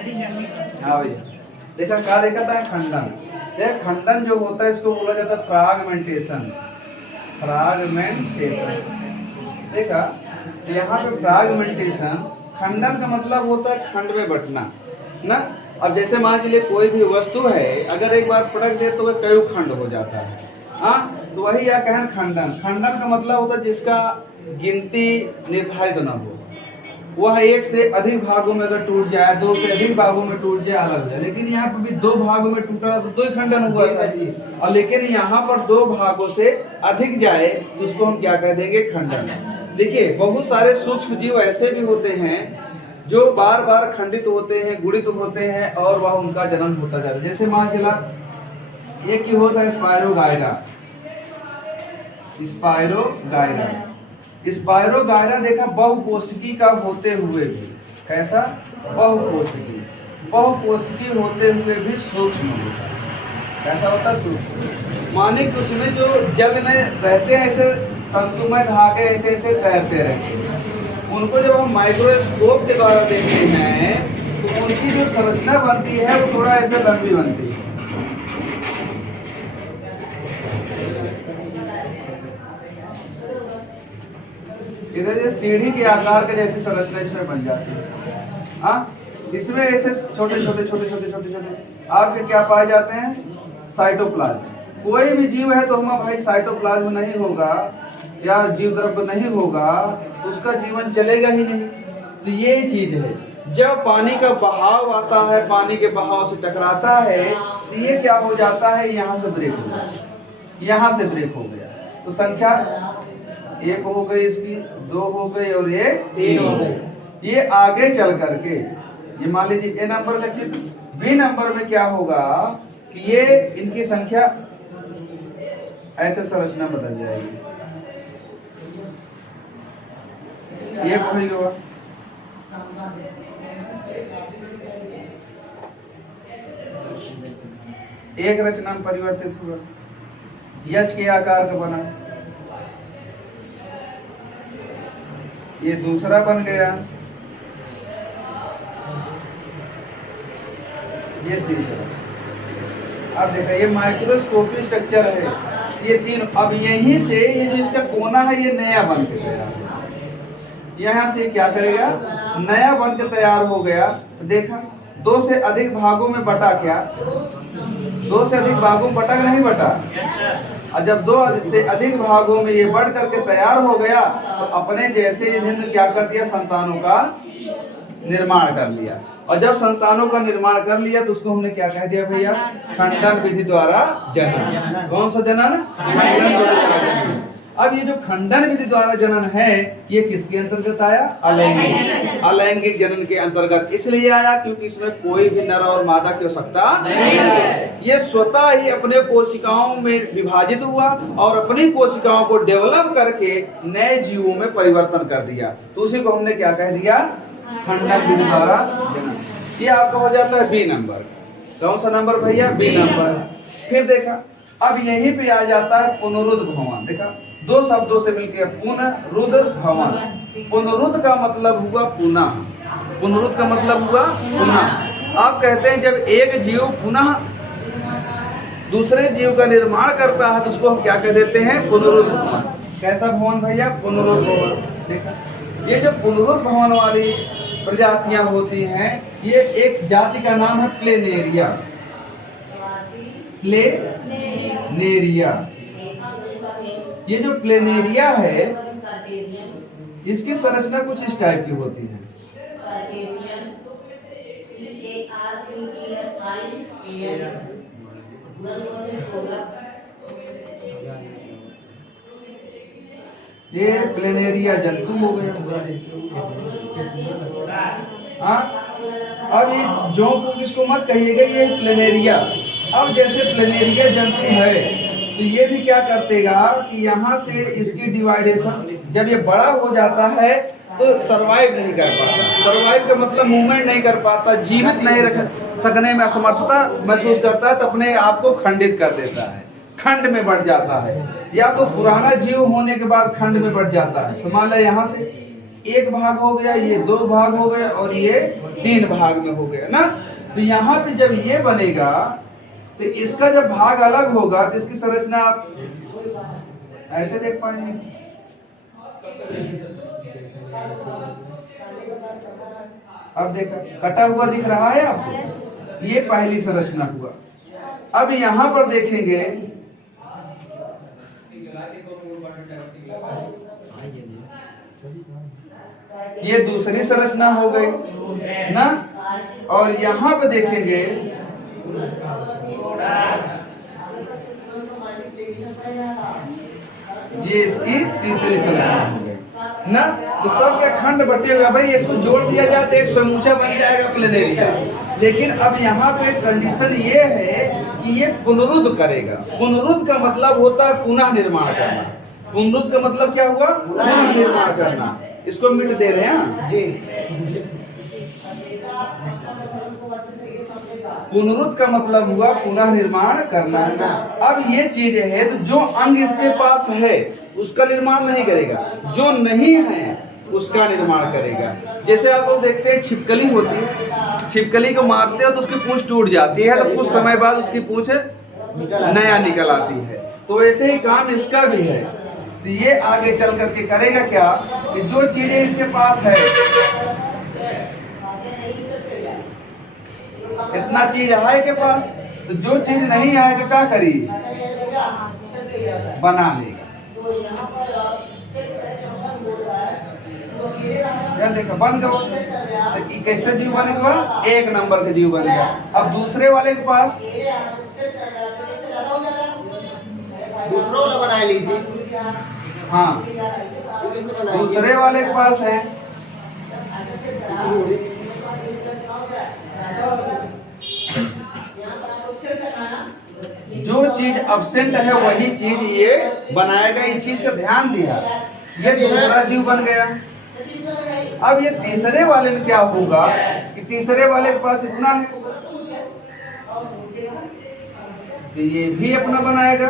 हाँ भैया, देखा क्या देखा था खंडन। देख खंडन जो होता है इसको बोला जाता है फ्रैगमेंटेशन। फ्रैगमेंटेशन देखा, यहाँ पे फ्रैगमेंटेशन, खंडन का मतलब होता है खंड में बंटना ना। अब जैसे मान चलिए कोई भी वस्तु है, अगर एक बार पटक दे तो वह कई खंड हो जाता है। हाँ, तो वही या कहन खंडन। खंडन का मतलब होता है जिसका गिनती निर्धारित न हो, वह एक से अधिक भागों में अगर टूट जाए, दो से अधिक भागों में टूट जाए अलग है। लेकिन यहाँ पर भी दो भागों में टूटा तो दो ही खंडन हुआ था। और लेकिन यहाँ पर दो भागों से अधिक जाए तो उसको हम क्या कह देंगे, खंडन। देखिए बहुत सारे सूक्ष्म जीव ऐसे भी होते हैं जो बार बार खंडित होते हैं, गुणित होते हैं और वह उनका जन्म होता जाता है। जैसे मान चला एक ही होता है स्पायरोगायरा। स्पायरोगायरा, स्पायरोगायरा देखा बहुकोशिकी का होते हुए भी, कैसा बहुकोशिकी, बहुकोशिकी होते हुए भी सूक्ष्म होता है। कैसा होता है, सूक्ष्म। माने कि उसमें जो जल में रहते हैं ऐसे तंतुमय धागे ऐसे ऐसे तैरते रहते हैं, उनको जब हम माइक्रोस्कोप के द्वारा देखते हैं तो उनकी जो संरचना बनती है वो थोड़ा ऐसे लंबी बनती है। इधर ये सीढ़ी के आकार के जैसी संरचना इसमें बन जाती है। हाँ, इसमें ऐसे छोटे छोटे छोटे छोटे छोटे छोटे आपके क्या पाए जाते हैं, साइटोप्लाज्म। कोई भी जीव है तो हम भाई साइटोप्लाज्म नहीं होगा या जीव द्रव्य नहीं होगा तो उसका जीवन चलेगा ही नहीं। तो ये चीज है, जब पानी का बहाव आता है, पानी के बहाव से टकराता है तो ये क्या हो जाता है, यहाँ से ब्रेक हो गया, यहाँ से ब्रेक हो गया। तो संख्या एक हो गई, इसकी दो हो गई और ये तीन हो गई। ये आगे चल करके ये मान लीजिए ए नंबर का चित्र, बी नंबर में क्या होगा कि ये इनकी संख्या ऐसे संरचना बदल जाएगी। ये कोई होगा, एक रचना में परिवर्तित हुआ, यश के आकार का बना, ये दूसरा बन गया, ये तीसरा। अब देखा ये माइक्रोस्कोपिक स्ट्रक्चर है, ये तीन। अब यहीं से ये जो इसका कोना है ये नया बन के तैयार, यहाँ से क्या करेगा, नया बन के तैयार हो गया। देखा दो से अधिक भागों में बटा, क्या दो से अधिक भागों में बटा नहीं बटा, और जब दो से अधिक भागों में ये बढ़ करके तैयार हो गया तो अपने जैसे इन्होंने क्या कर दिया, संतानों का निर्माण कर लिया। और जब संतानों का निर्माण कर लिया तो उसको हमने क्या कह दिया भैया, खंडन विधि द्वारा जनन। कौन सा जनन, खंडन विधि द्वारा जनन। अब ये जो खंडन विधि द्वारा जनन है ये किसके अंतर्गत आया, अलैंगिक, अलैंगिक जनन के अंतर्गत इसलिए आया क्योंकि इसमें कोई भी नर और मादा की आवश्यकता नहीं है। ये स्वतः ही अपने कोशिकाओं में विभाजित हुआ और अपनी कोशिकाओं को डेवलप करके नए जीवों में परिवर्तन कर दिया। तो उसी को हमने क्या कह दिया, खंडन विधि द्वारा जनन। ये आपका हो जाता है बी नंबर। कौन सा नंबर भैया, बी नंबर। फिर देखा अब यहीं पे आ जाता है पुनरुद्ध भवन। देखा दो शब्दों से मिलकर पुनरुद्ध भवन। पुनरुद्ध का मतलब हुआ पुनः, पुनरुद्ध का मतलब हुआ पुनः। आप कहते हैं जब एक जीव पुनः दूसरे जीव का निर्माण करता है तो उसको हम क्या कह देते हैं, पुनरुद्ध भवन। कैसा भवन भैया, पुनरुद्ध भवन। देखा ये जो पुनरुद्ध भवन वाली प्रजातियां होती हैं, ये एक जाति का नाम है प्लेनेरिया। प्लेनेरिया, ये जो प्लेनेरिया है इसकी संरचना कुछ इस टाइप की होती है। ये प्लेनेरिया जंतु हो गया। हाँ, अब ये जोंक इसको मत कहिएगा, ये प्लेनेरिया। अब जैसे प्लेनेरिया जंतु है तो ये भी क्या करतेगा कि यहाँ से इसकी डिवाइडेशन, जब ये बड़ा हो जाता है तो सरवाइव नहीं कर पाता। सरवाइव का मतलब मूवमेंट नहीं कर पाता, जीवित नहीं रख सकने में असमर्थता महसूस करता है तो अपने आप को खंडित कर देता है, खंड में बढ़ जाता है। या तो पुराना जीव होने के बाद खंड में बढ़ जाता है। तो मान लो यहाँ से एक भाग हो गया, ये 2 भाग हो गए और ये 3 भाग में हो गया ना। तो यहाँ पे जब ये बनेगा तो इसका जब भाग अलग होगा तो इसकी संरचना आप ऐसे देख पाएंगे। अब देखा कटा हुआ दिख रहा है आपको, ये पहली संरचना हुआ। अब यहां पर देखेंगे ये दूसरी संरचना हो गई ना, और यहां पे देखेंगे ये इसकी तीसरी संरचना हो गई ना। तो सब क्या खंड बटे हुए, भाई इसको जोड़ दिया जाए तो एक समूचा बन जाएगा प्लेनेरिया। लेकिन अब यहाँ पे कंडीशन ये है कि ये पुनरुद्ध करेगा। पुनरुद्ध का मतलब होता है पुनः निर्माण करना। पुनरुद्ध का मतलब क्या हुआ? पुनः निर्माण करना। इसको मिट दे रहे हैं जी। पुनरुद्ध का मतलब हुआ पुनः निर्माण करना। अब ये चीज है तो जो अंग इसके पास है उसका निर्माण नहीं करेगा, जो नहीं है उसका निर्माण करेगा। जैसे आप लोग देखते हैं छिपकली होती है, छिपकली को मारते हो तो उसकी पूंछ टूट जाती है, तो कुछ समय बाद उसकी पूंछ नया निकल आती है। तो ऐसे ही काम इसका भी है। तो ये आगे चल करके करेगा क्या कि जो चीजें इसके पास है, इतना चीज है के पास, तो जो चीज नहीं है तो क्या करी? बना लेगा। देखो बन गया। तो कैसे जीव बन गया? 1 नंबर के जीव बन गया। अब दूसरे वाले के पास दूसरों वाला बना लीजिए। हाँ, दूसरे वाले के पास है जो चीज अब्सेंट है वही चीज ये बनाएगा। इस चीज का ध्यान दिया, ये दूसरा जीव बन गया। अब ये तीसरे वाले में क्या होगा कि तीसरे वाले के पास इतना है तो ये भी अपना बनाएगा।